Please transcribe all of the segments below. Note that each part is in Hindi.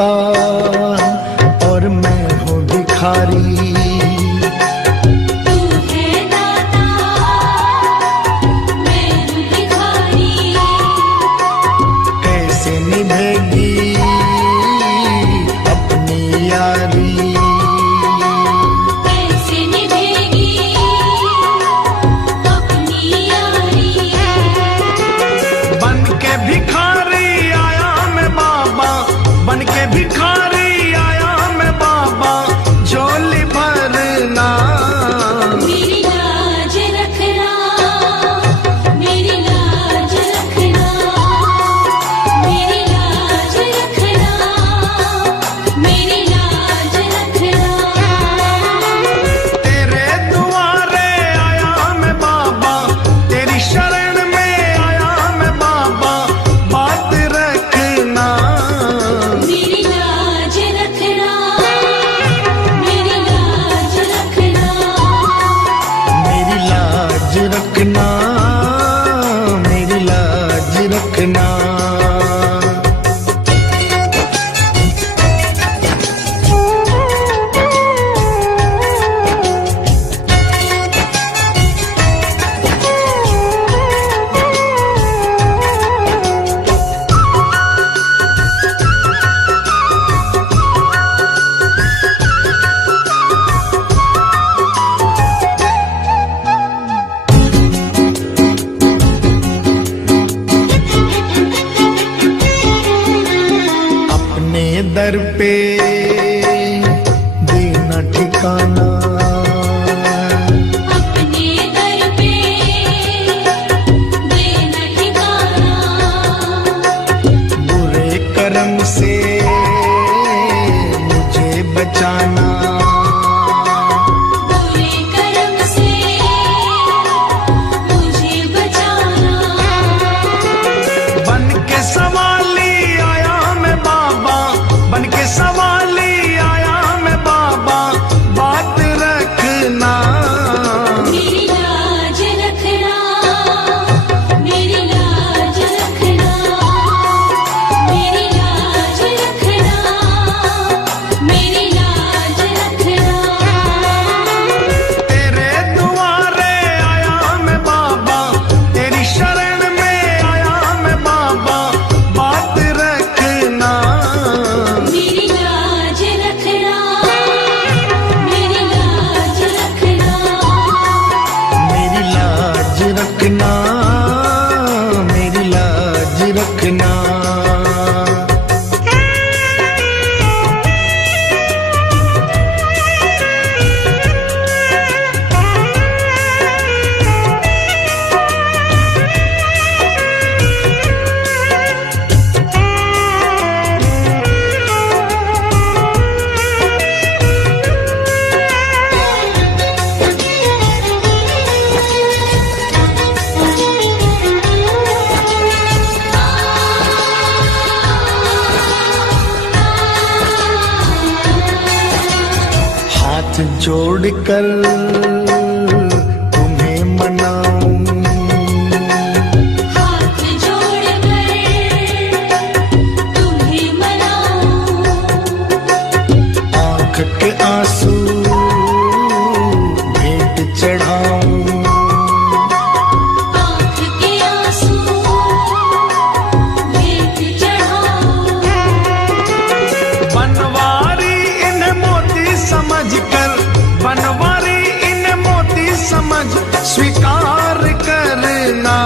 दाता और मैं हूँ भिखारी। दर पे देना ठिकाना, अपने दर पे देना ठिकाना, बुरे कर्म से मुझे बचाना, बुरे कर्म से मुझे बचाना। बन के सवाली आया मैं बाबा, बन के सवाली आया मैं बाबा, बात रखना, मेरी लाज रखना, मेरी लाज रखना, मेरी लाज रखना, मेरी लाज रखना। तेरे दुआरे आया मैं बाबा, तेरी शरण में आया मैं बाबा, बात रखना, मेरी लाज रखना, मेरी लाज रखना, मेरी लाज रखना, मेरी लाज रखना। हाथ जोड़कर तुम्हें मनाऊं, हाथ जोड़कर तुम्हें मनाऊं, आँख के आंसू भेंट चढ़ाऊं, आँख के आंसू भेंट चढ़ाऊं। बनवारी इन मोती समझकर, बनवारी इन मोती समझ स्वीकार करना,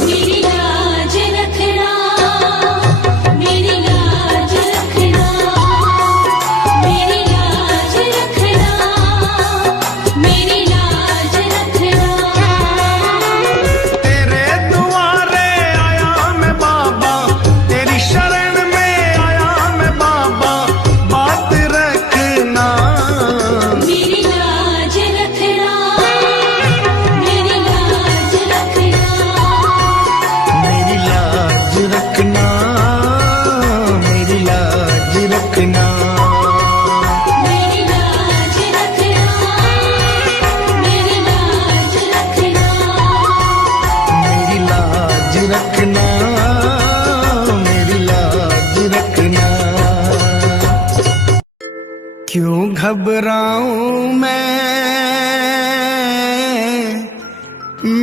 मेरी लाज रखना, मेरी लाज रखना, मेरी लाज क्यों घबराऊं मैं,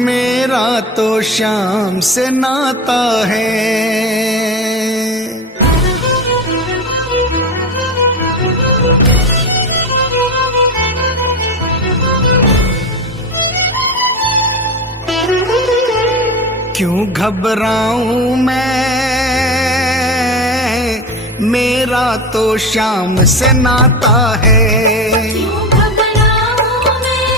मेरा तो शाम से नाता है। क्यों घबराऊं मैं, मेरा तो शाम से नाता है। क्यों घबराऊं मैं,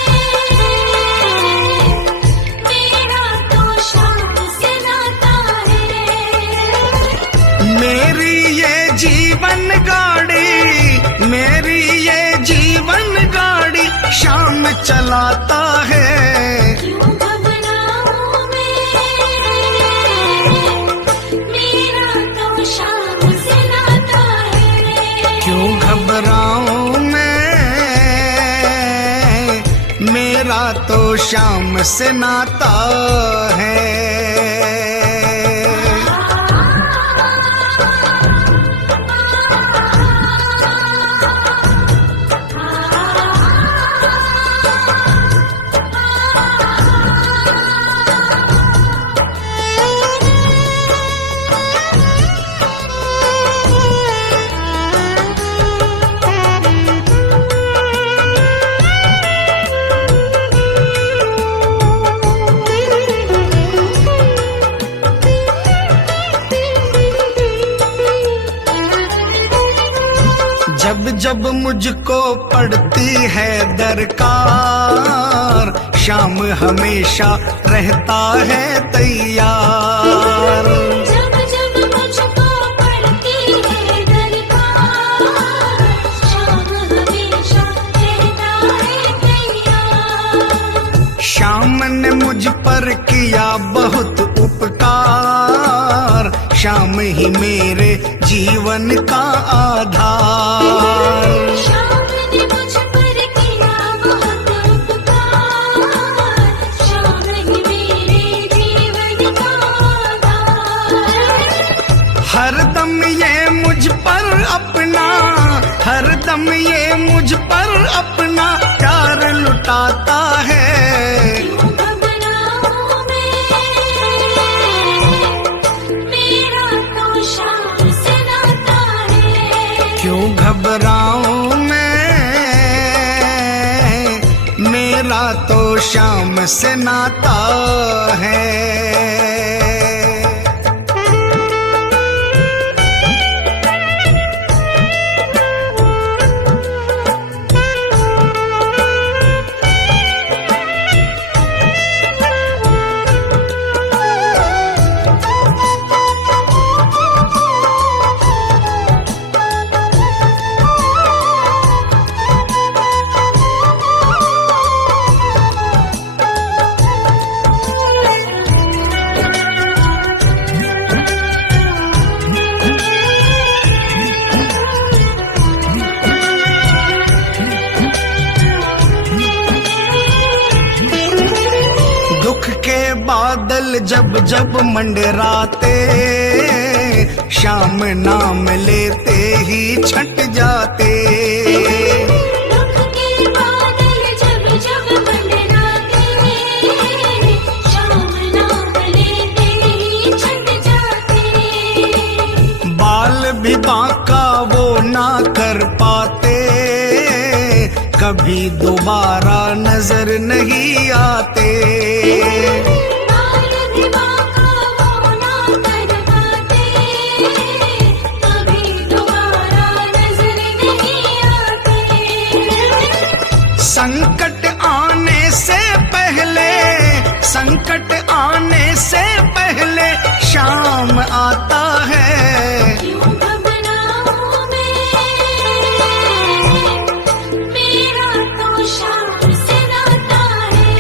मेरा तो शाम से नाता है। मेरी ये जीवन गाड़ी, मेरी ये जीवन गाड़ी शाम चलाता है। क्यों घबराऊं मैं, मेरा तो शाम से नाता है। क्यों घबराऊं मैं, मेरा तो शाम से नाता है। जब जब मुझको पड़ती है दरकार, शाम हमेशा रहता है तैयार। जब जब मुझको पड़ती है दरकार, शाम हमेशा रहता है तैयार। शाम ने मुझ पर किया बहुत उपकार, शाम ही मेरे जीवन का आधार। शाम ने मुझ पर किया बहुत उपकार, शाम ही मेरे जीवन का आधार। हरदम ये मुझ पर अपना, हरदम ये मुझ पर अपना प्यार लुटाता है। क्यों घबराऊं मैं, मेरा तो शाम से नाता है। क्यों घबराऊं मैं, मेरा तो शाम से नाता है। दुख के बादल जब जब मंडराते, शाम नाम लेते ही छट जाते। दुख के बादल जब जब मंडराते, शाम नाम लेते ही छट जाते। बाल भी बांका वो ना कर पाते, कभी दोबारा नजर नहीं आते। बाल भी बांका वो ना कर पाते, कभी दोबारा नजर नहीं आते। संकट आने से पहले, संकट आने से पहले शाम आता है। क्यों घबराऊं मैं, मेरा तो शाम से नाता है।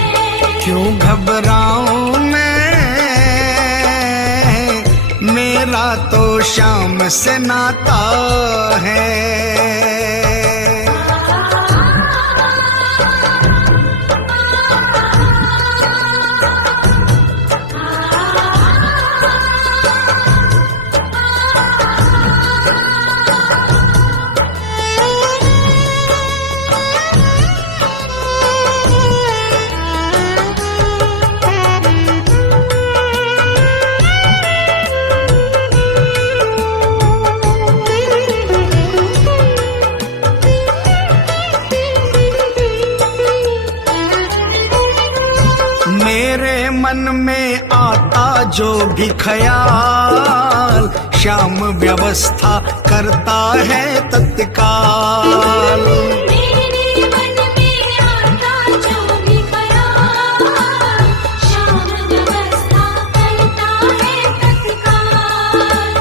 क्यों घबराऊं मैं, मेरा तो शाम से नाता है। जो भी ख्याल, श्याम व्यवस्था करता है तत्काल। मेरे मन में आता जो भी ख्याल, श्याम व्यवस्था करता है तत्काल।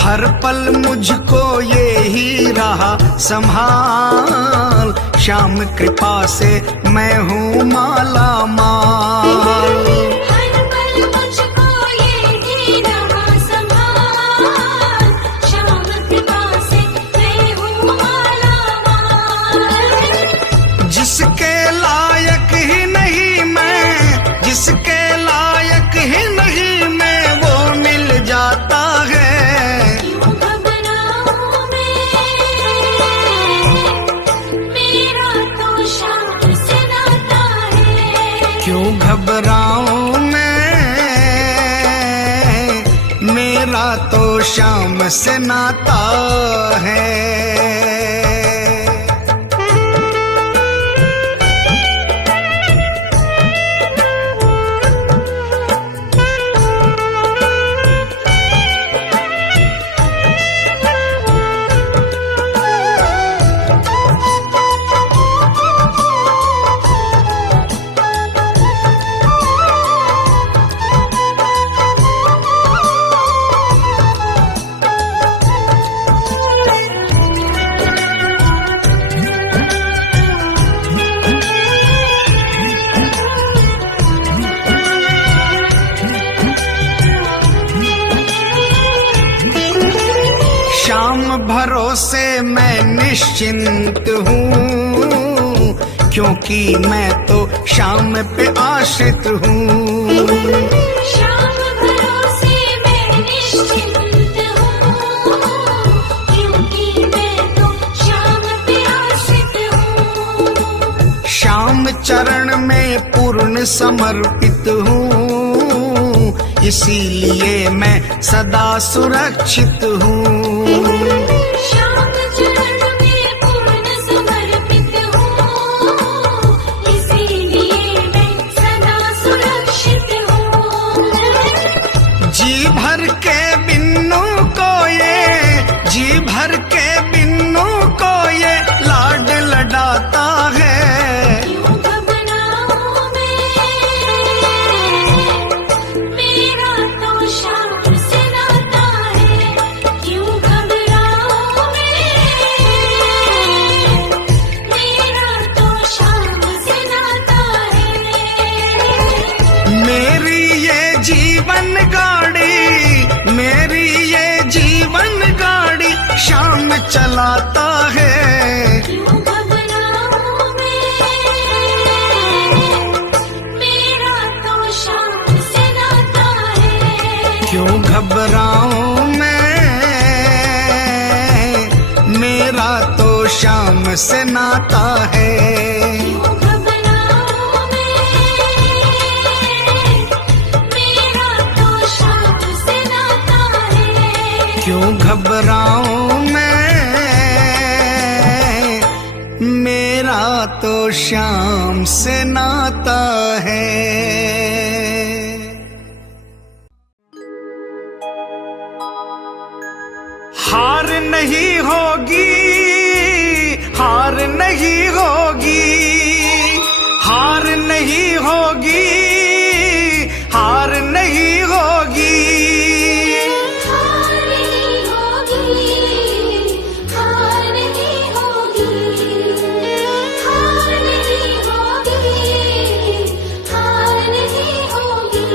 हर पल मुझको ये ही रहा संभाल, श्याम कृपा से मैं हूँ माला माल। हर पल मुझको ये ही रहा संभाल, श्याम कृपा से मैं हूँ माला माल। जिसके लायक ही नहीं मैं, जिसके लायक ही नहीं मैं, वो मिल जाता है। क्यों घबराऊं मैं, मेरा तो श्याम से नाता है। क्यों घबराऊं मैं, मेरा तो श्याम से नाता है। श्याम भरोसे मैं निश्चिंत हूँ, क्योंकि मैं तो श्याम पे आश्रित हूँ। श्याम भरोसे मैं निश्चिंत हूँ, क्योंकि मैं तो श्याम पे आश्रित हूँ। श्याम चरण में पूर्ण समर्पित हूँ, इसीलिए मैं सदा सुरक्षित हूँ। श्याम चरण में पूर्ण समर्पित हूँ, इसीलिए मैं सदा सुरक्षित हूँ। जी भर के बिन्नू को ये, जी भर के बिन्नू को ये लाड लडाता है। क्यों घबराऊं मैं, मेरा तो श्याम से नाता है। क्यों घबराऊं मैं, मेरा तो श्याम से नाता है। मेरी ये जीवन गाड़ी, मेरी ये जीवन गाड़ी श्याम चलाता है। क्यों घबराऊं मैं, मेरा तो श्याम से नाता है। क्यों घबराऊं मैं, मेरा तो श्याम से नाता है। क्यों घबराऊं मैं, मेरा तो श्याम से नाता है। क्यों घबराऊं मैं, मेरा तो श्याम से नाता है। हार नहीं होगी, हार नहीं होगी, हार नहीं होगी, हार नहीं होगी। हार नहीं होगी, हार नहीं होगी, हार नहीं होगी, हार नहीं होगी।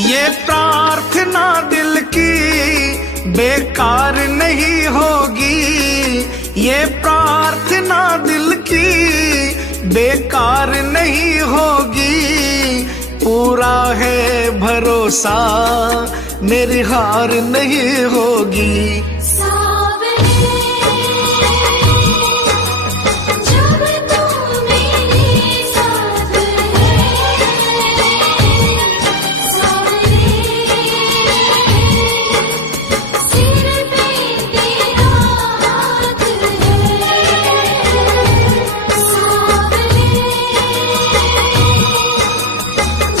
ये प्रार्थना दिल की बेकार नहीं होगी ये प्रार्थना दिल की, बेकार नहीं होगी, पूरा है भरोसा मेरी हार नहीं होगी। सावरे जब तू मेरे साथ है, सावरे सिर पे तेरा हाथ है, सावरे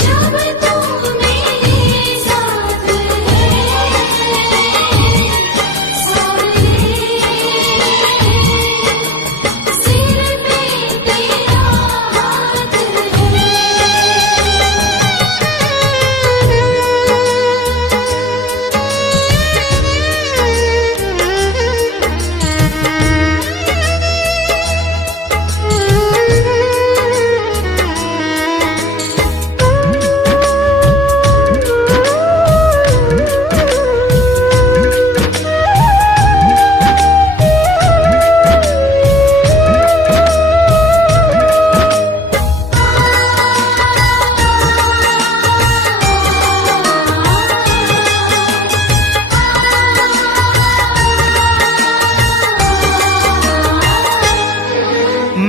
जब तू मेरे साथ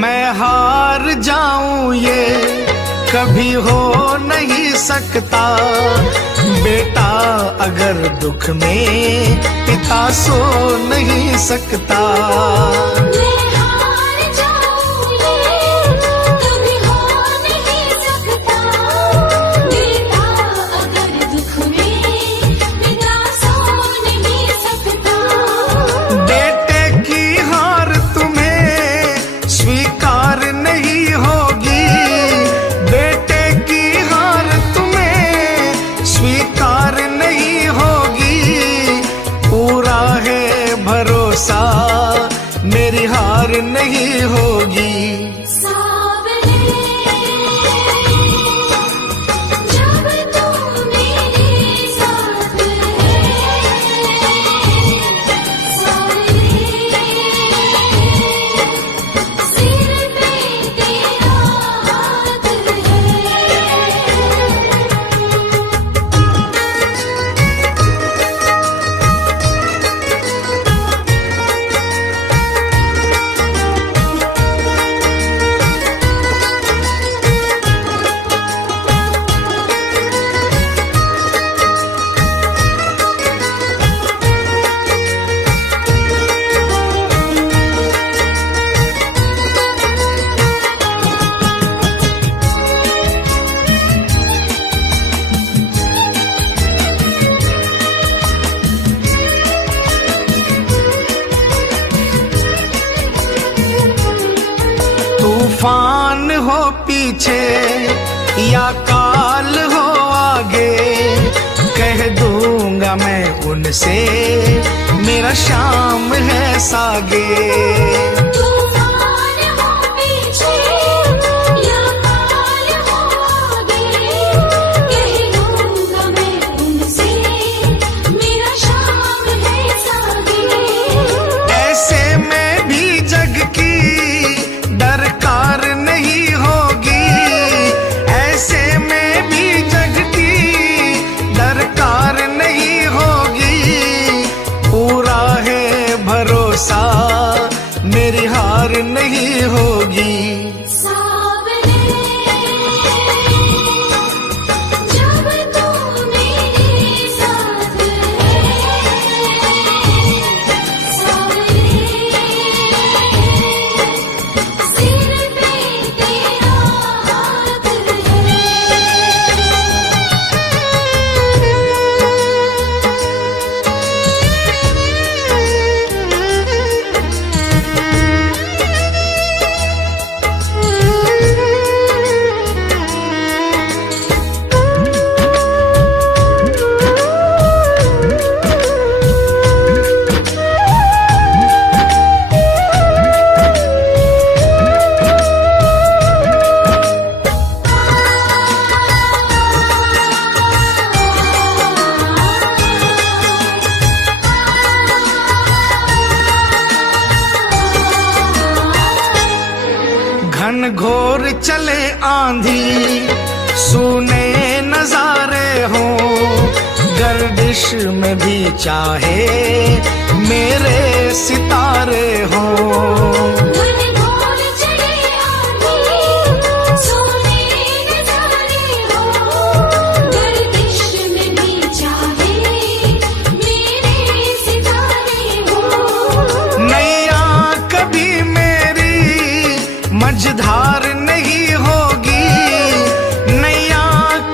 मैं हार जाऊं ये कभी हो नहीं सकता, बेटा अगर दुख में पिता सो नहीं सकता। मैं हार जाऊं ये कभी हो नहीं सकता, बेटा अगर दुख में पिता सो नहीं सकता। बेटे की हार तुम्हें स्वीकार नहीं होगी, बेटे की हार तुम्हें स्वीकार नहीं होगी, पूरा है भरोसा मेरी हार नहीं होगी। सावरे जब तू मेरे साथ है, सावरे सिर पे तेरा हाथ है। तूफान हो पीछे या काल हो आगे, कह दूंगा मैं उनसे मेरा शाम है सागे। तूफान हो पीछे या काल हो आगे, कह दूंगा मैं उनसे मेरा शाम है सागे। ऐसे में भी जग की दरकार नहीं होगी, ऐसे में भी जग की दरकार नहीं होगी, पूरा है भरोसा मेरी हार आंधी सुने नजारे हो, गर्दिश में भी चाहे मेरे सितारे हो। घनघोर चढ़े आंधी सोने नजारे हो, गर्दिश में भी चाहे मेरे सितारे हो। नैया कभी मेरी मझधार नहीं होगी, नैया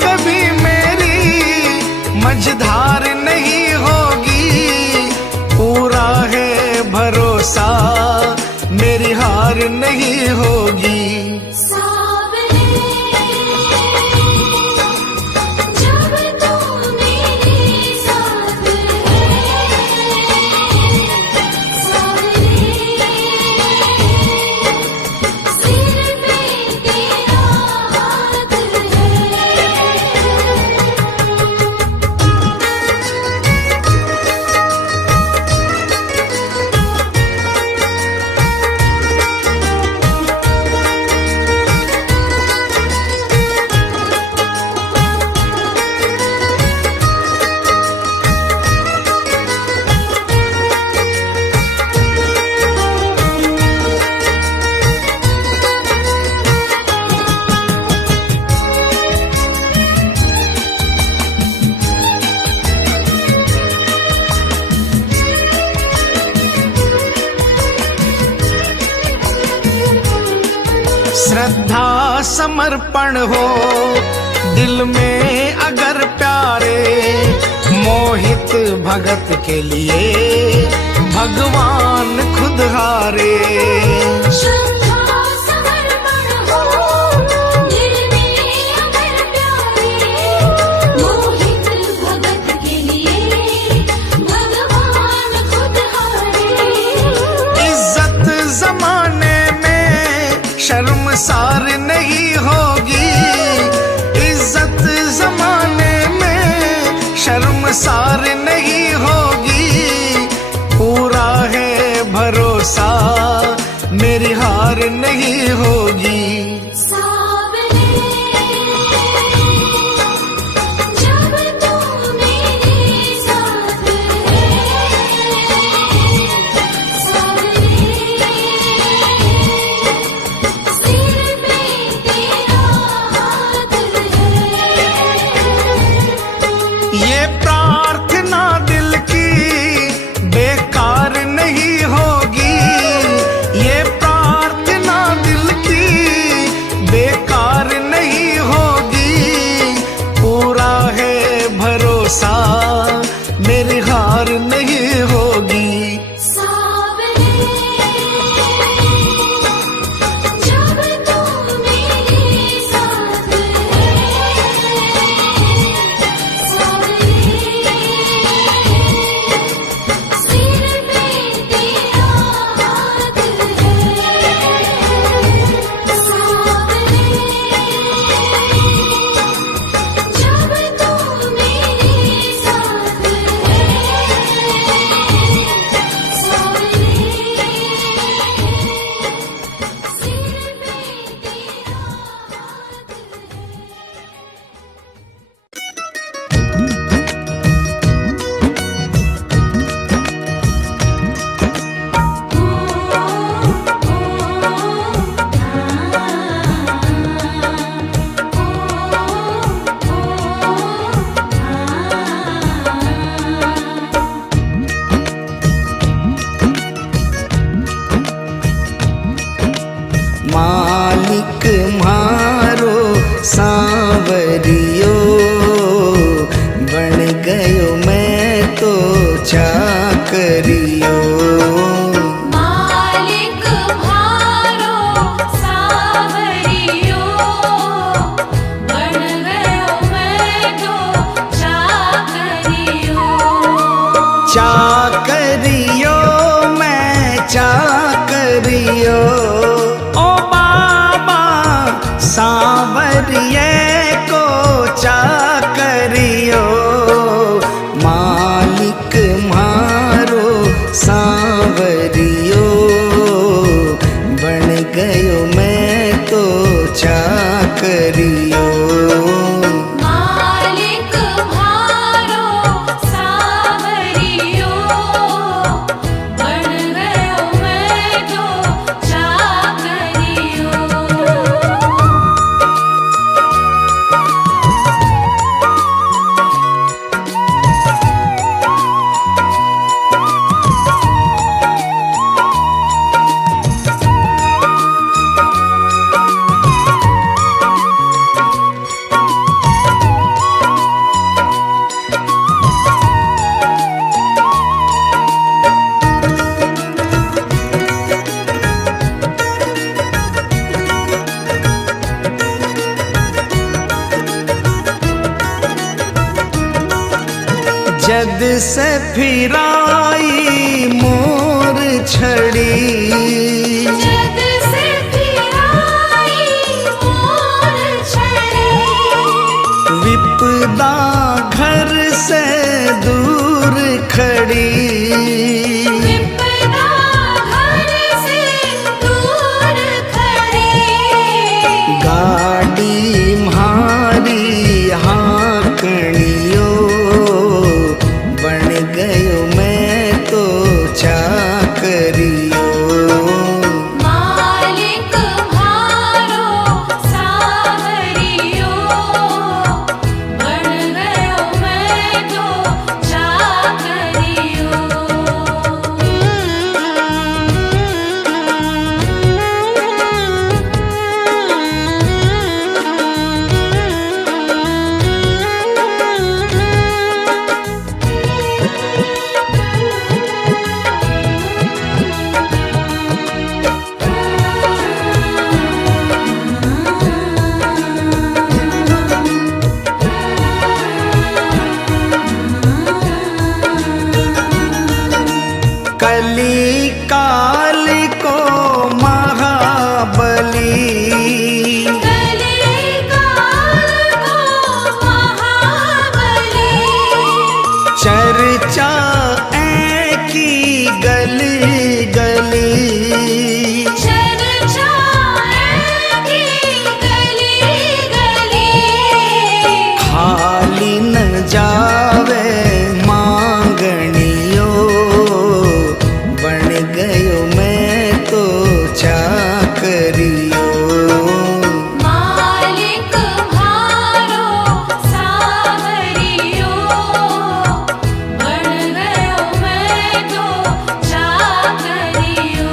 कभी मेरी मझधार नहीं होगी, पूरा है भरोसा मेरी हार नहीं होगी। सावरे जब तू मेरे साथ है, सावरे सिर पे तेरा हाथ है। श्रद्धा समर्पण हो दिल में अगर प्यारे, मोहित भगत के लिए भगवान खुद हारे। श्रद्धा समर्पण हो दिल में अगर प्यारे, मोहित भगत के लिए भगवान खुद हारे। इज्जत जमाने में शर्मसार नहीं होगी, इज्जत जमाने में शर्मसार नहीं होगी, पूरा है भरोसा मेरी हार नहीं होगी। सावरे जब तू मेरे साथ है, सावरे सिर पे तेरा हाथ है। ये प्रार्थना दिल की बेकार नहीं होगी, ये प्रार्थना दिल की बेकार नहीं होगी, पूरा है भरोसा मेरी हार नहीं होगी। सावरे जब तू मेरे साथ है, सावरे सिर पे तेरा हाथ है। सावरे जब तू मेरे साथ मालिक मारो सांवरियो, बन गयो मैं तो चाकरियो। मालिक भारो सावरियो, बन गयो मैं तो चाकरियो। चाकरियो मैं चाकरियो, ओ बाबा सांवरिये को चाकरियो। मालिक मारो सांवरियो, बन गयो मैं तो चाकरियो। जद से फिराई मोर छड़ी, जद से फिराई मोर छड़ी, विपदा घर से दूर खड़ी, विपदा घर से दूर खड़ी, गाड़ी म्हारी हाँकणियो, बन गयो मैं तो चाकरियो। मालिक म्हारो सावरियो, बन गयो मैं तो चाकरियो। कली काल को महाबली, कली काल को महाबली, चर्चा की गली गली, चर्चा की गली गली, खाली न जावे मांगणियो, बन गयो मैं तो चाकरियो। मालिक म्हारो सावरियो, बन गयो मैं तो चाकरियो।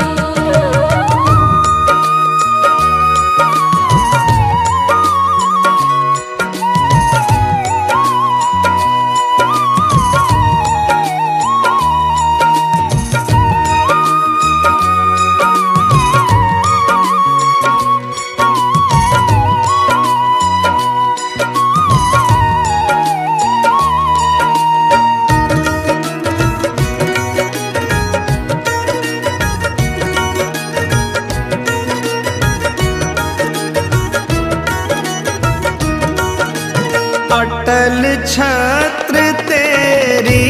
अटल छत्र तेरी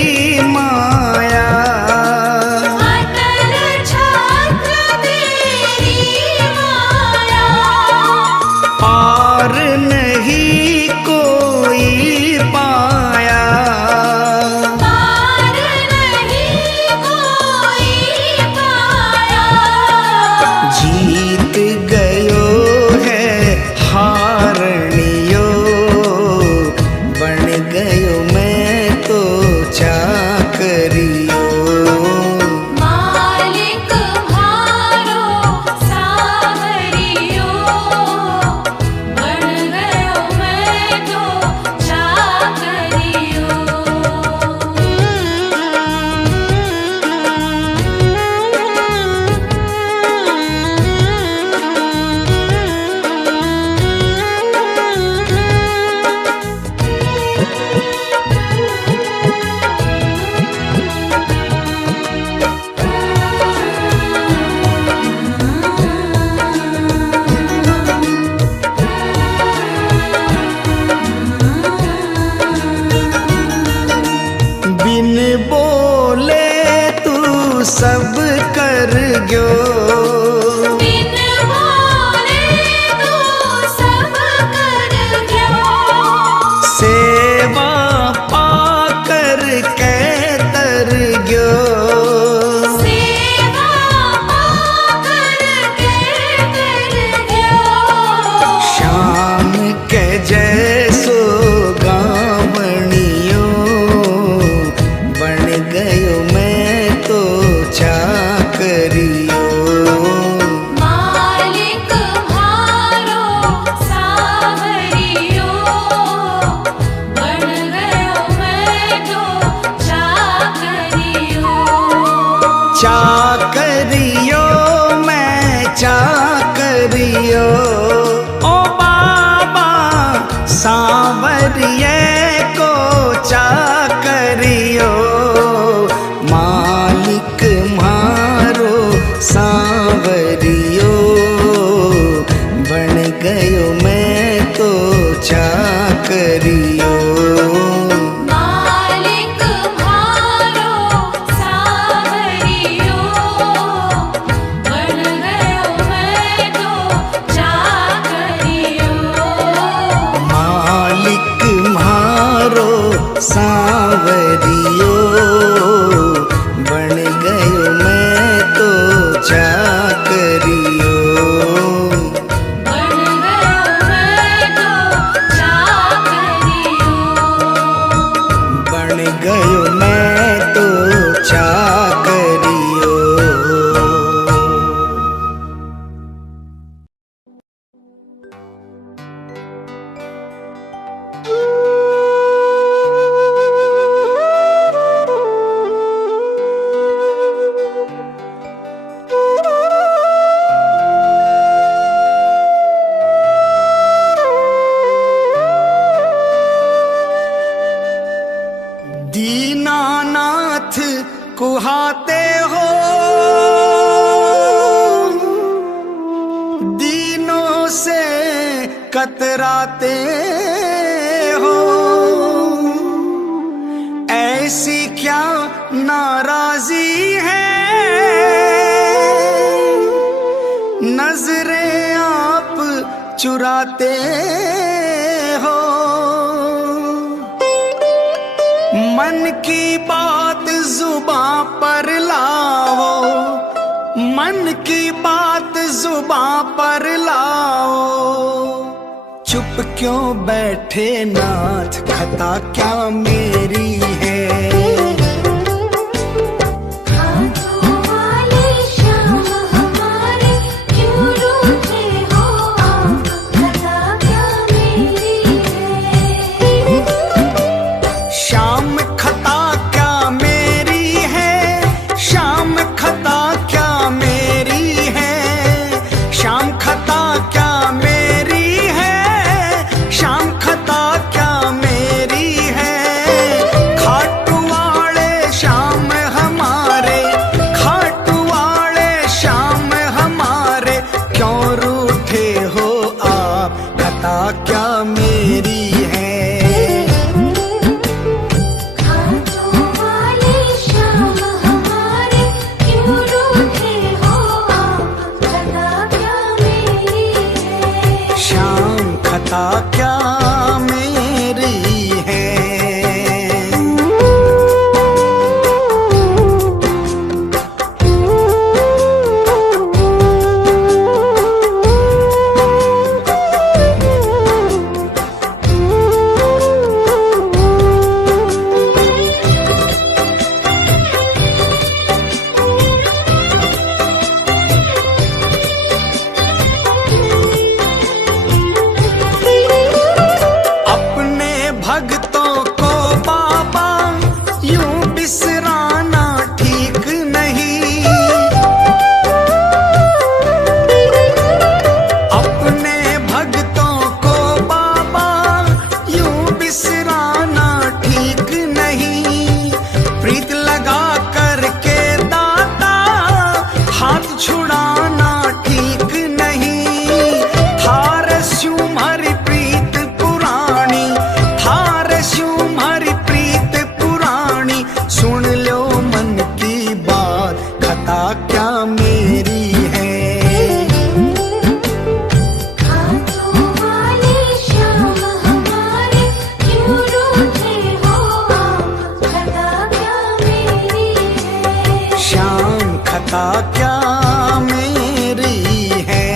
माया, अटल छत्र तेरी माया, पार नहीं कोई पाया, पार नहीं कोई पाया, जीत गयो है हारनियो, बन गयो मैं तो चाकरियो। मालिक म्हारो सावरियो, बन गयो मैं तो चाकरियो। बिन बोले तू सब कर गयो, बिन बोले तू सब कर गयो, सेवा पाकर के तर गयो, सेवा पाकर के कर गयो, श्याम के जैसो गावणियो, बन गयो मैं तो चाकरियो। करियो। मालिक म्हारो सावरियो, बन गयो मैं तो चाकरियो। मालिक म्हारो सांवरियो, बन गयो मैं तो चाकरियो। बन गयो मैं तो चाकरियो। बन गयो मैं तो चाकरियो। दीनानाथ कुहाते हो, दीनों से कतराते हो। ऐसी क्या नाराजी है, नजरें आप चुराते हो। मन की बात जुबां पर लाओ, मन की बात जुबां पर लाओ। चुप क्यों बैठे नाथ, खता क्या मेरी है। हाथों वाले श्याम हमारे, क्यों रूठे हो आप, खता क्या मेरी है। शाम खता क्या मेरी है, शाम खता क्या मेरी है। शाम खता क्या मेरी है, शाम खता क्या मेरी है। खाटू वाले श्याम हमारे, खाटू वाले श्याम हमारे, क्यों रूठे हो आप, खता क्या मेरी है। हाथों वाले श्याम हमारे, क्यों रूठे हो आप, खता क्या मेरी है। शाम खता क्या मेरी है। अपने भक्तों को बाबा यूं बिसराना ठीक नहीं। अपने भक्तों को बाबा यूं बिसराना ठीक नहीं। प्रीत लगा करके दाता हाथ छुड़ाना ठीक नहीं। थार स्यूं हरि प्रीत पुरानी, थार स्यूं हरि प्रीत पुरानी। सुन लो मन की बात, खता क्या मेरी है। हाथों वाले श्याम हमारे, क्यों रूठे हो आप, खता क्या मेरी है। शाम खता क्या मेरी है।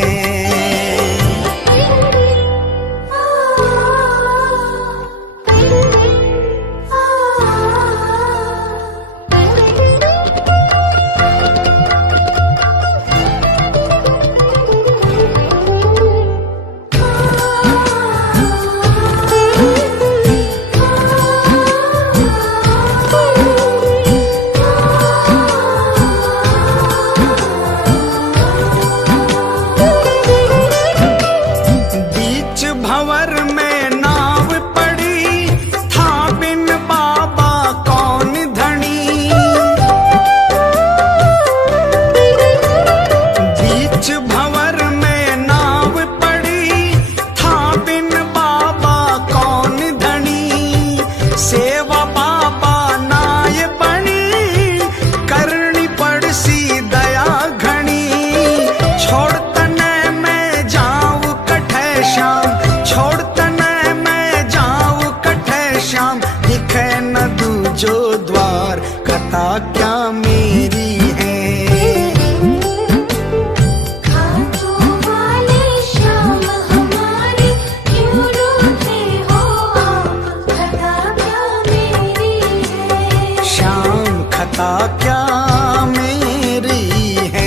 खता क्या मेरी है।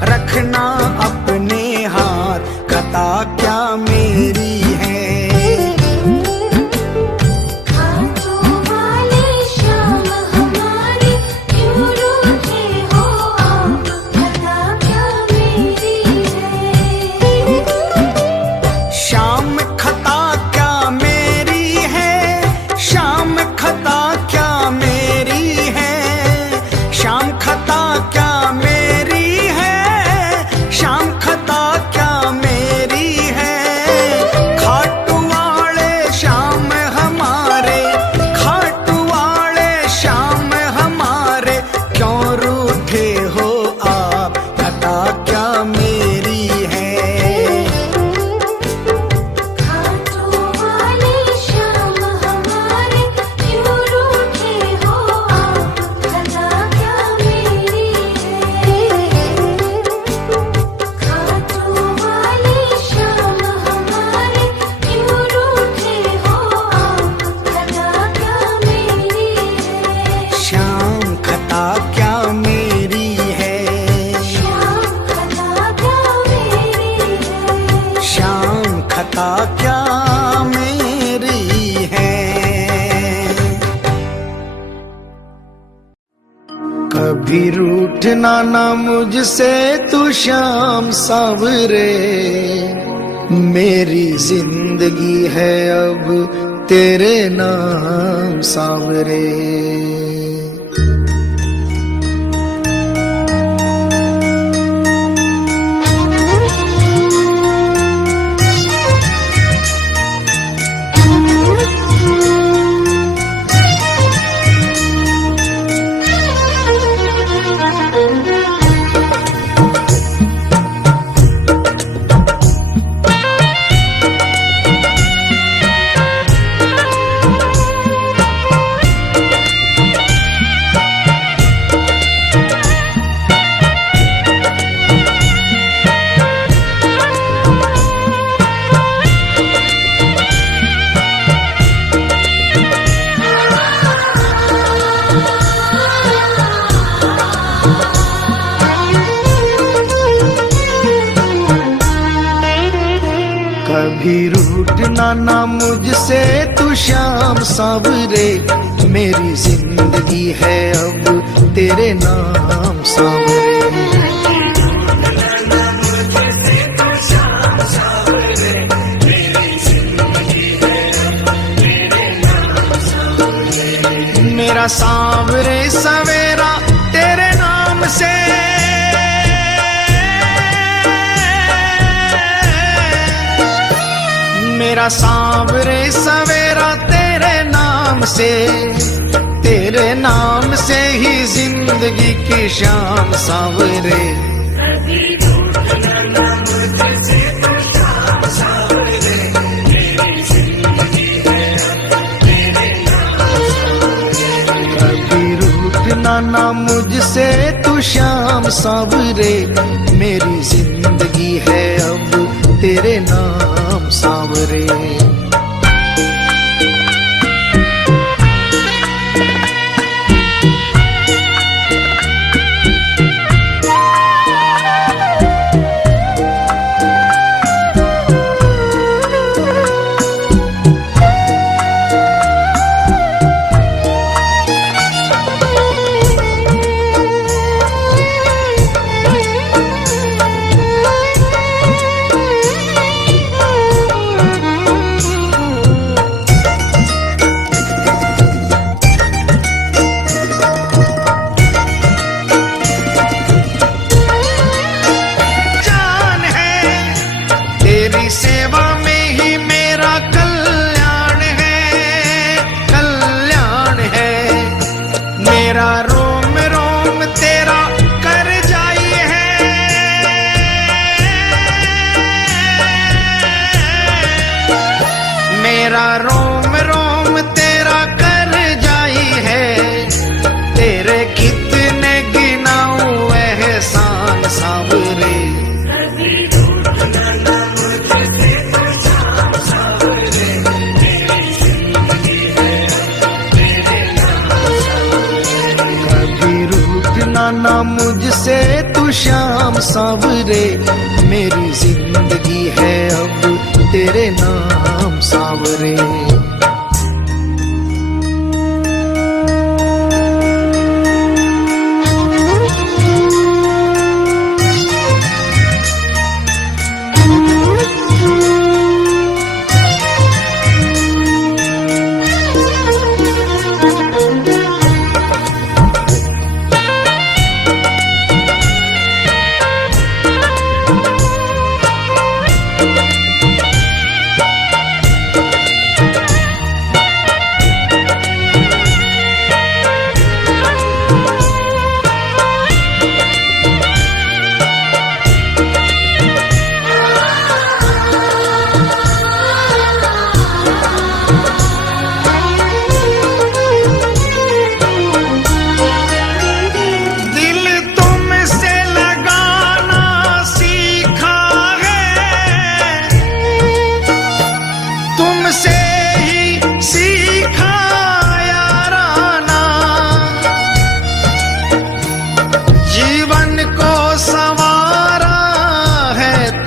रखना अपने हाथ, खता क्या मेरी है। हाथों वाले श्याम हमारे क्यों रूठे हो आप, खता क्या मेरी है। श्याम खता क्या मेरी है, श्याम खता क्या मेरी है, श्याम खता क्या मेरी है, श्याम खता क्या मेरी है। खाटू वाले श्याम हमारे, खाटू वाले श्याम हमारे क्यों रूठे हो आप, खता क्या मेरी है। हाथों वाले श्याम हमारे क्यों रूठे हो आप, खता क्या मेरी है। हाथों वाले श्याम हमारे क्यों रूठे हो आप, खता क्या मेरी है। श्याम खता क्या मेरी है, श्याम खता क्या मेरी है। श्याम खता क्या मेरी है। कभी रूठना ना मुझसे तू श्याम सावरे, मेरी जिंदगी है अब तेरे नाम सावरे। कभी रूठना ना मुझसे तू श्याम सावरे, मेरी जिंदगी है अब तेरे नाम सावरे। मेरा सांवरे सवेरा तेरे नाम से, मेरा सांवरे सवेरा तेरे नाम से, तेरे नाम से ही जिंदगी की शाम सांवरे। कभी रूठना ना मुझसे तू श्याम सांवरे, मेरी जिंदगी है अब तेरे नाम सांवरे। मेरा रोम रोम तेरा कर जाई है, तेरे कितने गिनाऊं एहसान सांवरे। कभी रूठना ना मुझसे तू श्याम सांवरे, मेरी जिंदगी है अब तेरे नाम सांवरे।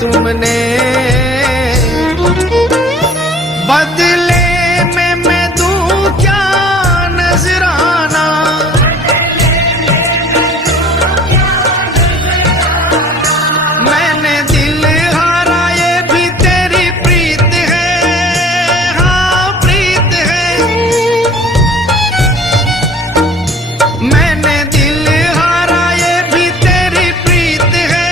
तुमने बदले में मैं दूं क्या नजराना, मैंने दिल हारा ये भी तेरी प्रीत है, हाँ प्रीत है। मैंने दिल हारा ये भी तेरी प्रीत है,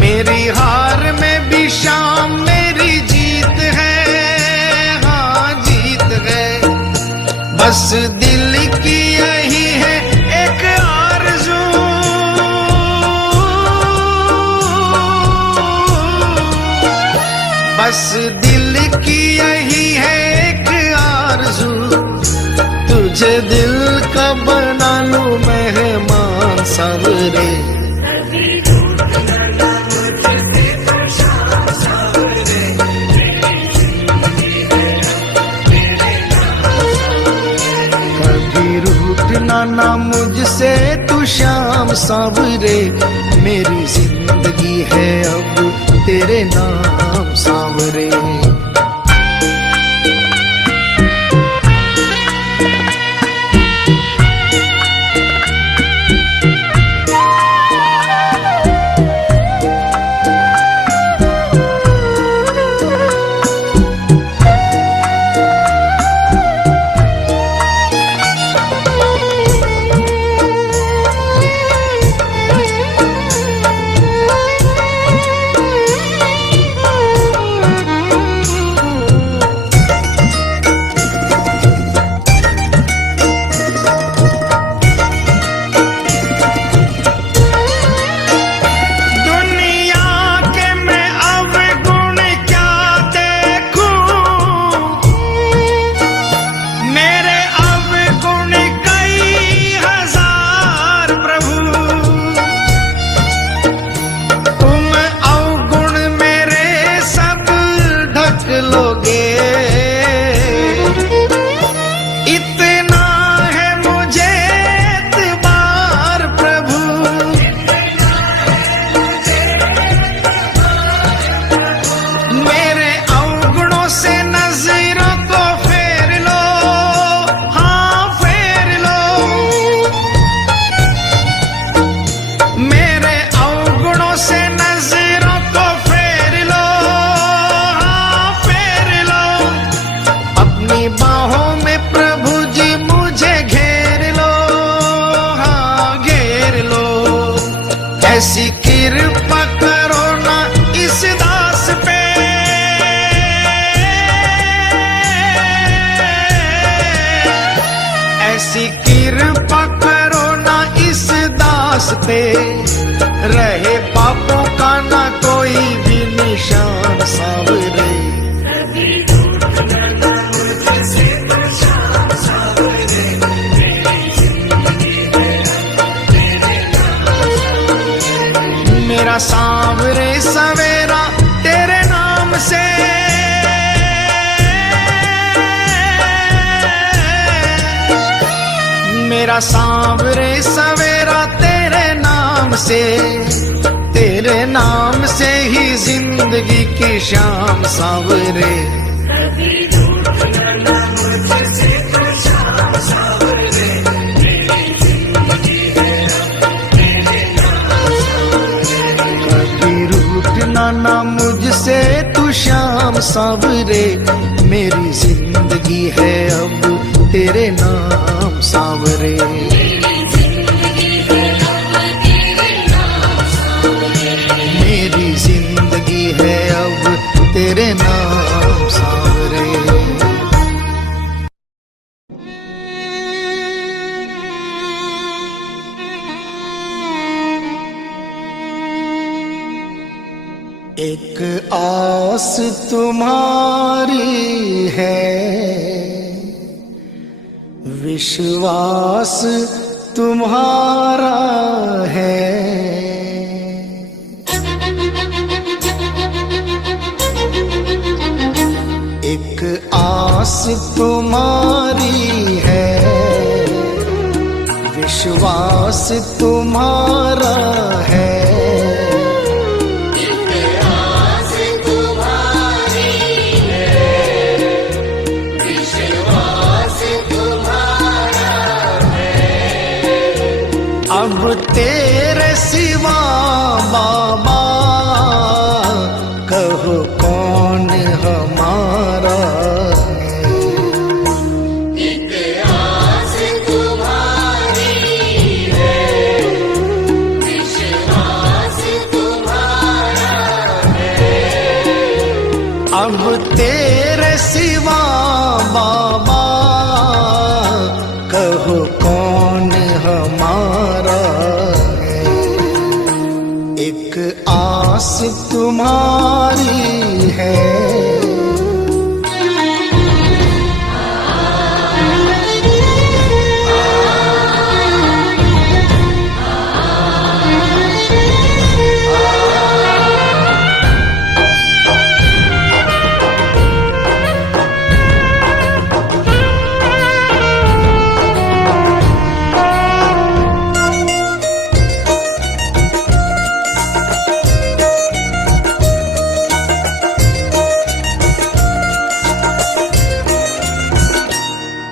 मेरी हार में भी शाम मेरी जीत है, हाँ जीत है। बस दिल की यही है एक आरज़ू, बस दिल की यही है एक आरज़ू, तुझे दिल का बना लूं मेहमान सांवरे। रूठना ना मुझसे तू श्याम सांवरे, मेरी जिंदगी है अब तेरे नाम सांवरे। ऐसी कृपा करो ना इस दास पे, ऐसी कृपा करो ना इस दास पे, रहे पापों का ना कोई भी निशान सावरे। मेरा सांवरे सवेरा तेरे नाम से, मेरा सांवरे सवेरा तेरे नाम से, तेरे नाम से ही जिंदगी की शाम सांवरे। ना मुझसे तू श्याम सांवरे, मेरी जिंदगी है अब तेरे नाम सांवरे। मेरी जिंदगी है अब तेरे नाम सांवरे। एक आस तुम्हारी है, विश्वास तुम्हारा है। एक आस तुम्हारी है, विश्वास तुम्हारा है। अब तेरे सिवा बाबा कहो कौन हमारा है। एक आस तुम्हारी है, विश्वास तुम्हारा है। अब तेरे सिवा बाबा कहो कौन हमारा है। एक आस तुम्हारी है।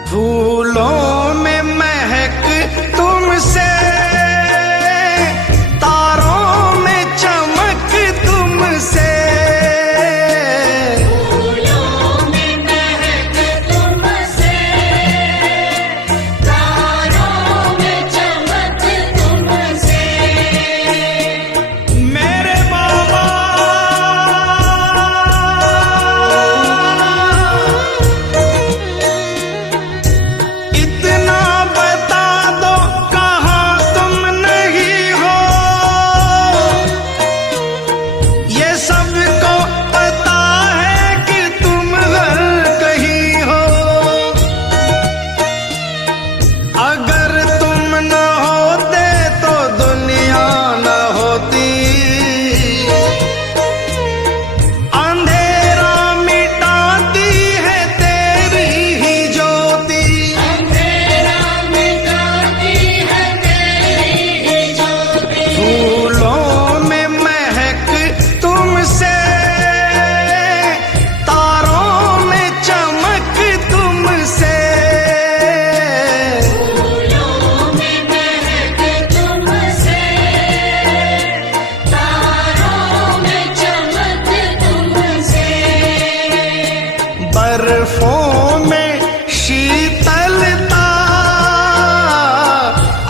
फूलों में महक तुमसे, तारों में चमक तुमसे। फूलों में महक तुमसे, तारों में चमक तुमसे। मेरे बाबा इतना बता दो कहाँ तुम नहीं हो, ये सबको पता है कि तुम हर कहीं हो। अगर तुम न होते तो दुनिया न होती, अंधेरा मिटाती है तेरी ही ज्योति। अंधेरा मिटाती है तेरी ही ज्योति। फूलों में महक तुमसे, तारों में चमक तुमसे। फूलों में महक तुमसे, तारों में चमक तुमसे। बर्फों में शीतलता,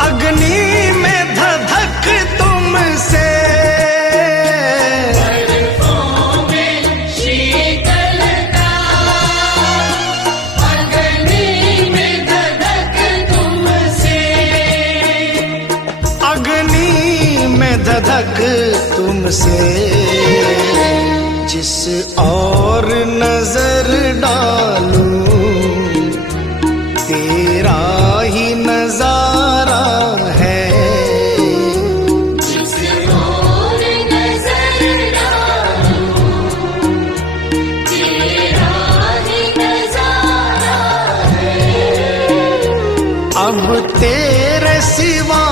अग्नि में धधक तुमसे। बर्फों में शीतलता, अग्नि में धधक तुमसे। अग्नि में धधक तुमसे। जिस और नजर डालूं तेरा ही नजारा है। जिस ओर नजर डालूं तेरा ही नजारा है। अब तेरे सिवा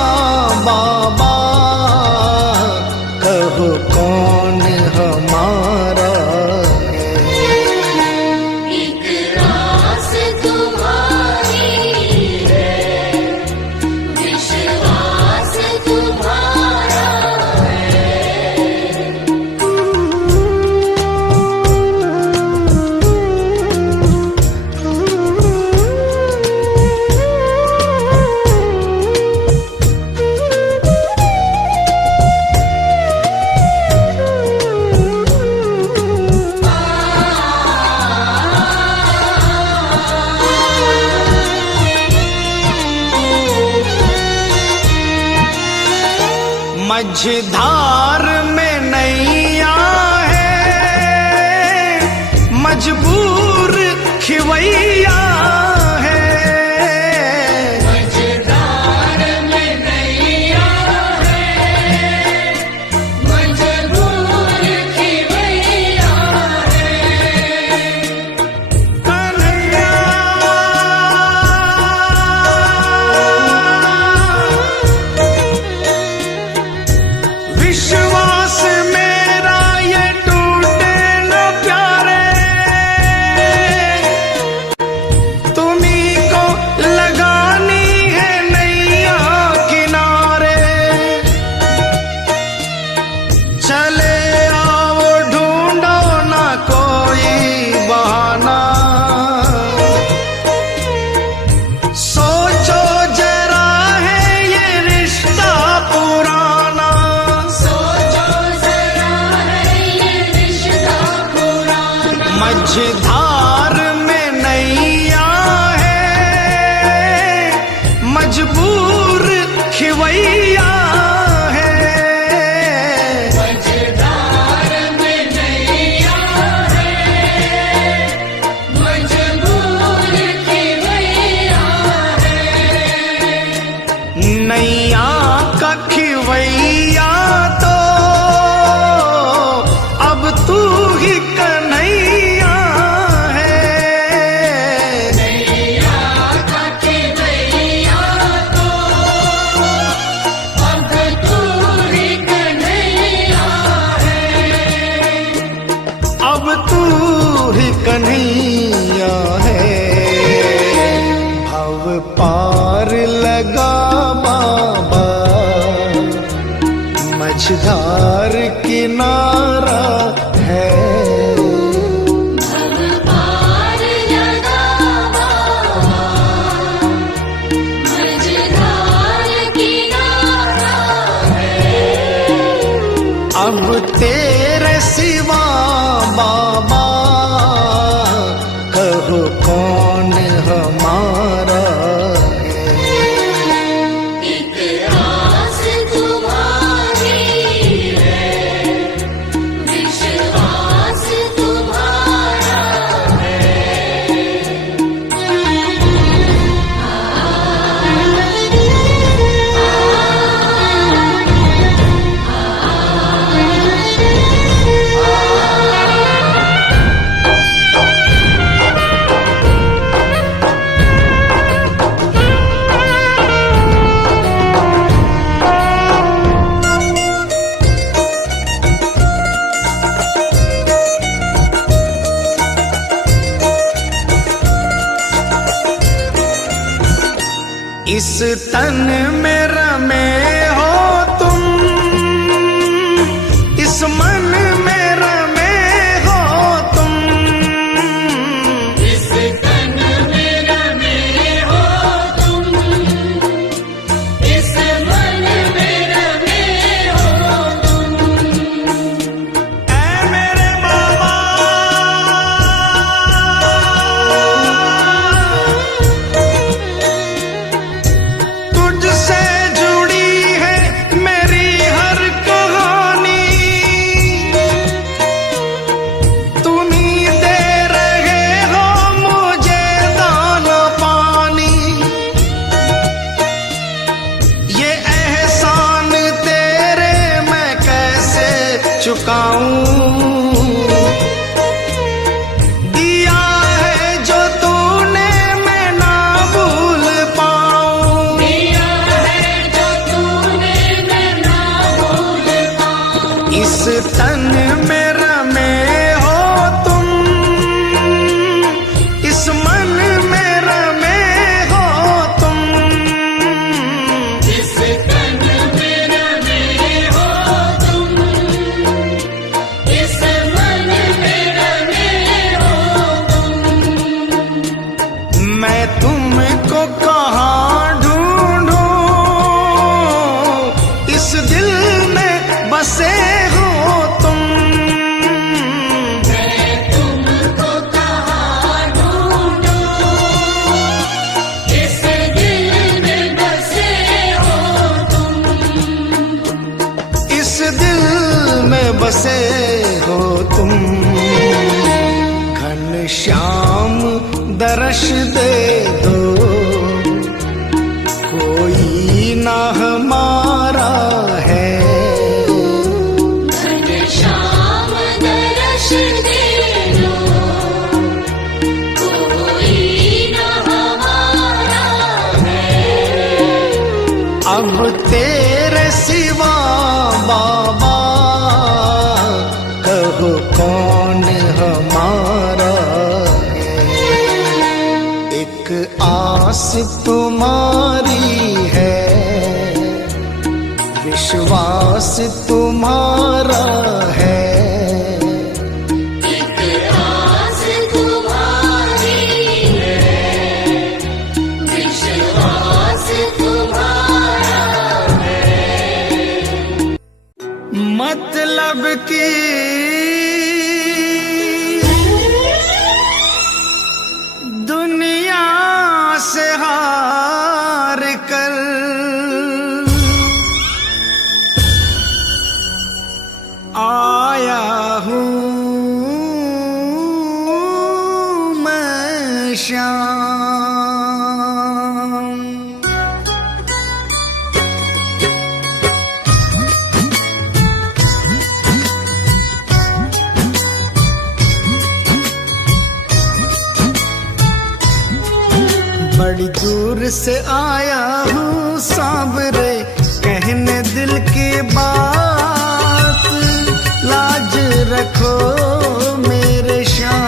बाबा कहो कौन हमारा है। एक रास तुम्हारी है, विश्वास तुम्हारा है। मझधार में नैया है, मजबूर खिवैया है। मझधार में नैया है, मजबूर खिवैया है। कन्हैया विश्वास मेरा ये टूटे न प्यारे, तुम्ही को लगानी है नैया किनारे। चले आओ ढूंढो ना कोई बहाना, सोचो जरा है ये रिश्ता पुराना। सोचो जरा है ये रिश्ता पुराना। मझधार में नैया है, मजबूर खिवैया है। मझधार में नैया है, मजबूर खिवैया है। नैया का खिवैया तो अब तू ही कन्हैया है। नैया का खिवैया तो अब तू ही कन्हैया है। अब तू ही कन्हैया है। भव पार लगा बाबा, मझधार किनारा है। भव पार लगा बाबा, मझधार किनारा है। अब तेरे सिवा बाबा कहो कौन हमारा है। एक आस तुम्हारी है, विश्वास तुम्हारा है। इस तन में रमे हो तुम, इस मन में रमे हो तुम। इस तन में रमे हो तुम, इस मन में रमे हो तुम। ऐ मेरे बाबा तुझसे श्याम दर्श दे दो, कोई ना हमारा है। घनश्याम दर्श दे दो, कोई न हमारा है। अब तेरे सिवा बाबा कहो कौन हमारा है। एक आस तुम्हारी है, विश्वास तुम्हारा है। एक आस तुम्हारी है, विश्वास तुम्हारा है। मतलब की दुनिया से हार कर आया हूँ मैं श्याम। बड़ी दूर से आया हूँ सांवरे, कहने दिल की बात, लाज रखो मेरे श्याम।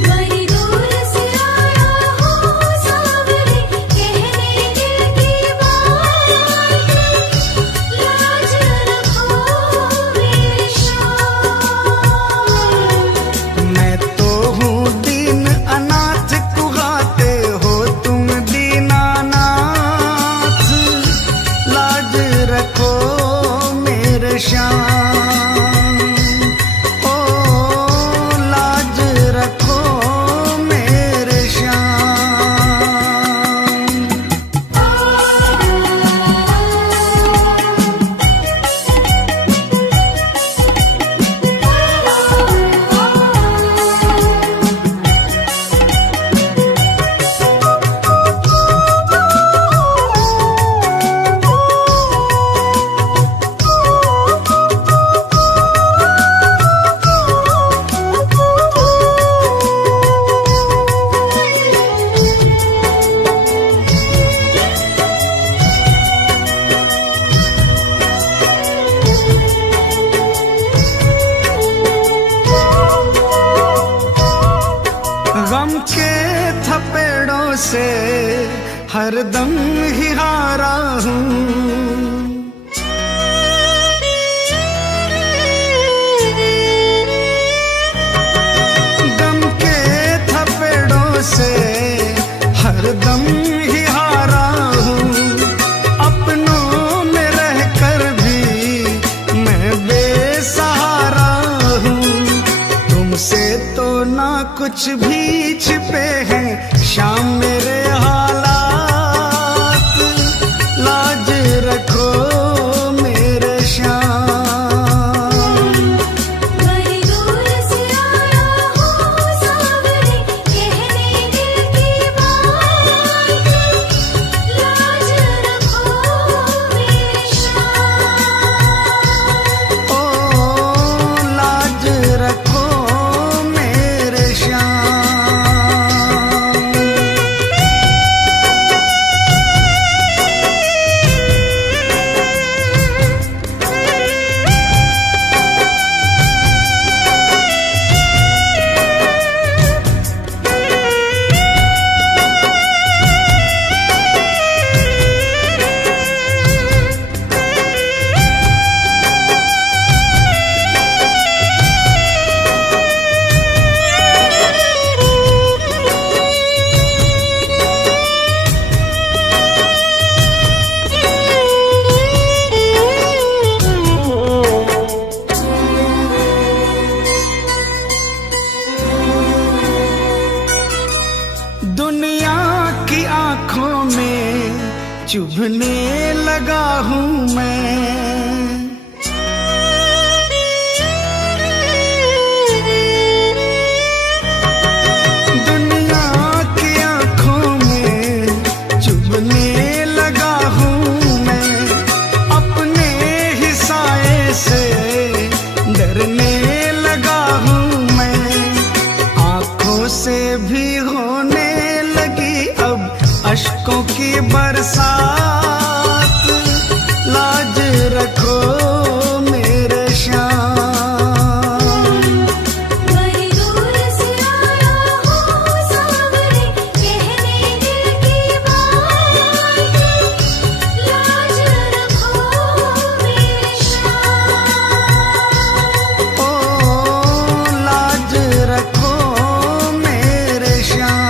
बड़ी दूर से आया हूँ सांवरे, कहने दिल की बात, लाज रखो मेरे श्याम। मैं तो हूँ दीन अनाथ, कुहाते हो तुम दीनानाथ, लाज रखो मेरे श्याम। ओ लाज रखो मेरे श्याम। गम के थपेड़ों से हरदम ही हारा हूँ। गम के थपेड़ों से हरदम ही हारा हूँ। अपनों में रहकर भी मैं बेसहारा हूँ। तुमसे तो ना कुछ भी छिपे हैं श्याम मेरे हालात, लाज रखो मेरे श्याम। बड़ी दूर से आया हूँ सांवरे, कहने दिल की बात, लाज रखो मेरे श्याम। ओ लाज रखो मेरे श्याम। दुनिया की आंखों में चुभने लगा हूँ मैं। से भी होने लगी अब अश्कों की बरसात। लाज रखो मेरे श्याम। बड़ी दूर से आया हूँ सावरे, कहने दिल की बात। लाज रखो मेरे श्याम। ओ लाज रखो मेरे श्याम।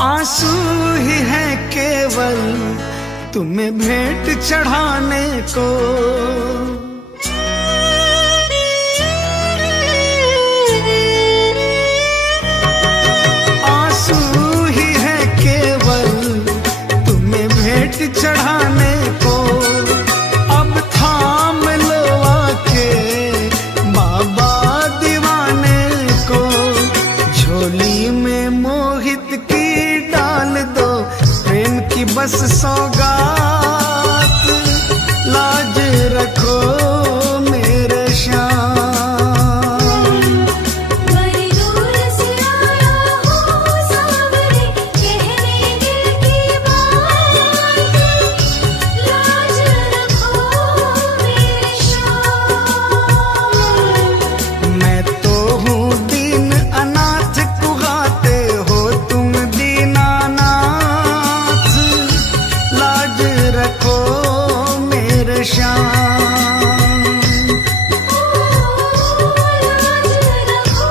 आंसू ही है केवल तुम्हें भेंट चढ़ाने को। आंसू ही है केवल तुम्हें भेंट चढ़ाने को। अब थाम लो आके बाबा दीवाने को। झोली में मोहित की डाल दो प्रेम की बस सौगात। लाज रखो मेरे श्याम। बड़ी दूर से आया हूँ सावरे, कहने दिल की बात। लाज रखो मेरे श्याम। मैं तो हूँ दीन अनाथ कुगाते हो तुम दीनानाथ। लाज रखो मेरे श्याम। लाज रखो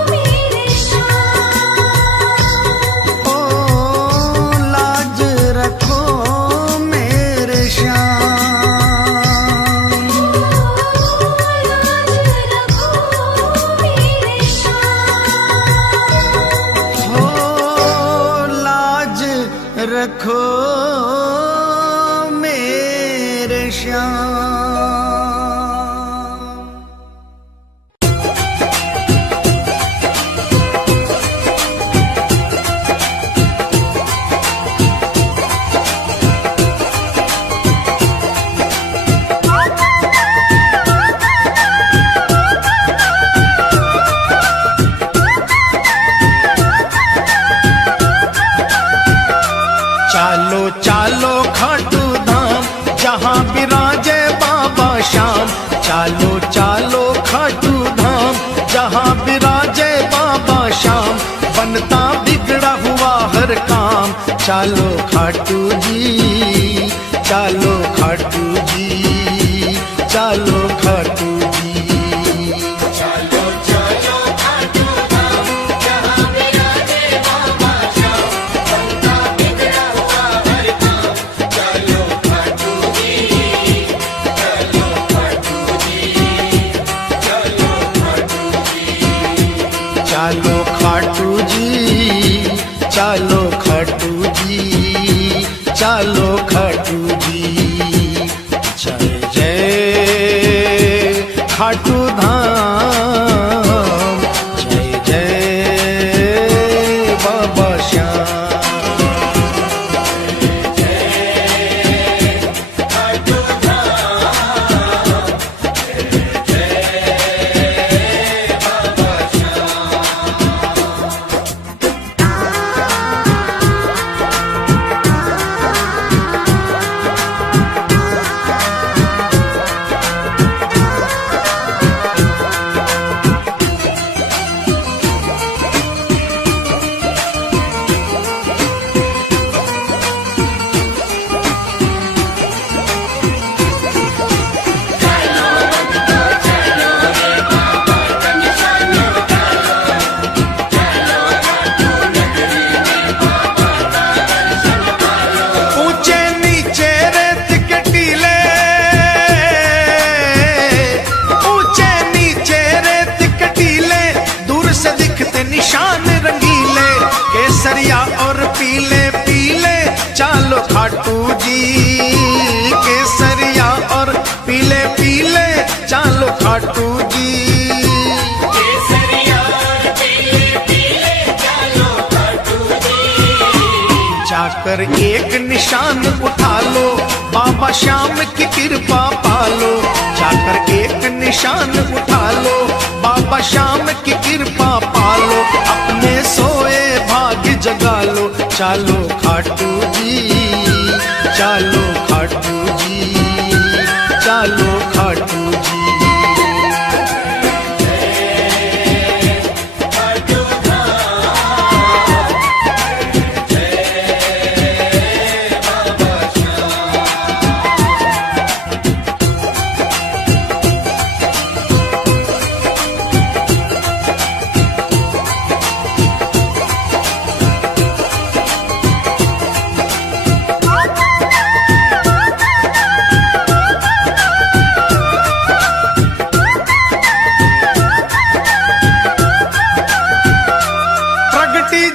मेरे श्याम। ओ लाज रखो मेरे श्याम। लाज रखो मेरे श्याम। हो लाज रखो मेरे श्याम। चालो चालो खाटू धाम जहाँ विराजे बाबा श्याम। चालो चालो खाटू धाम जहाँ विराजे बाबा श्याम। बनता बिगड़ा हुआ हर काम। चालो खाटू जी, चालो खाटू जी, चालो खाटू जी। चालो चालो खाटू धाम जहाँ विराजे बाबा श्याम। बनता बिगड़ा हुआ हर काम। चालो खाटू जी, चालो खाटू जी, चालो खाटू जी। चालो खाटू जी, चालो खाटू जी, चालो खाटू जी। जय जय खाटू धाम, जय जय बाबा श्याम। से निशान रंगीले, केसरिया और पीले पीले चालो खाटू जी, केसरिया और पीले पीले चालो खाटू जी। जाकर एक निशान उठा लो, बाबा श्याम की कृपा पालो। जाकर एक निशान उठा लो, बाबा श्याम की कृपा पालो। अपने सोए भाग्य जगा लो, चालो खाटू जी, चालो खाटू जी, चालो खाटू जी।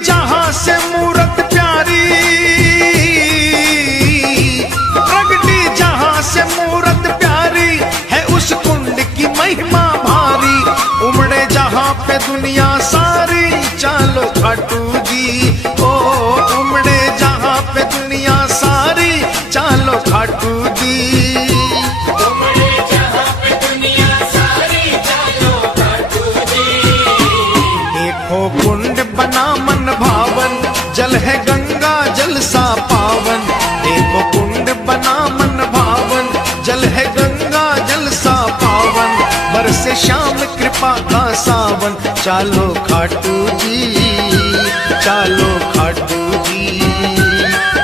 जहां से मूरत प्यारी, प्रगटी जहां से मूरत प्यारी है, उस कुंड की महिमा भारी। उमड़े जहां पे दुनिया सारी, चालो खाटू जी। ओ उमड़े जहां पे दुनिया सारी, चालो खाटू जी। देखो कुंड बना मन भावन, जल है गंगा जल सा पावन। देखो कुंड बना मन भावन, जल है गंगा जल सा पावन। बरसे श्याम कृपा का सावन, चालो खाटू जी, चालो खाटू जी,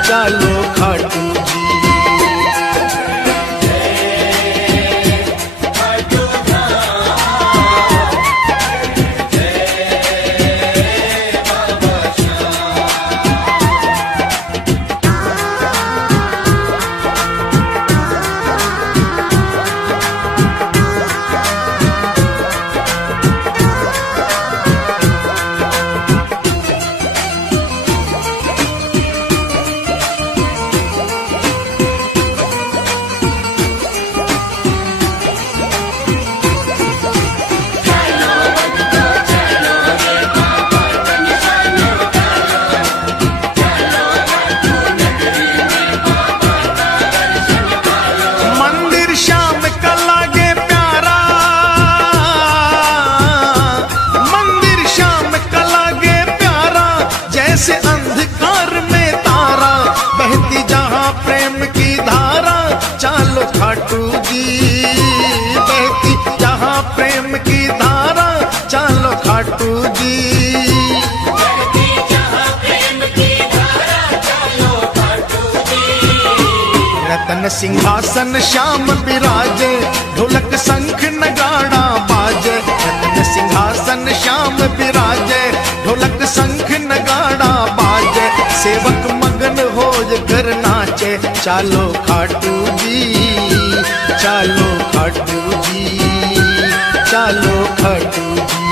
चालो खाटू जी। से अंधकार में तारा, बहती जहां प्रेम की धारा, चालो खाटू जी। बहती जहां प्रेम की धारा, चालो खाटू जी। बहती जहां प्रेम की धारा, चालो खाटू जी। रतन सिंहासन श्याम विराजे, ढोलक शंख नगाड़ा बाजे। रतन सिंहासन श्याम विराजे, ढोलक शंख नगाड़ा बाजे। सेवक मगन हो कर नाचे, चालो खाटू जी, चालो खाटू जी, चालो खाटू जी।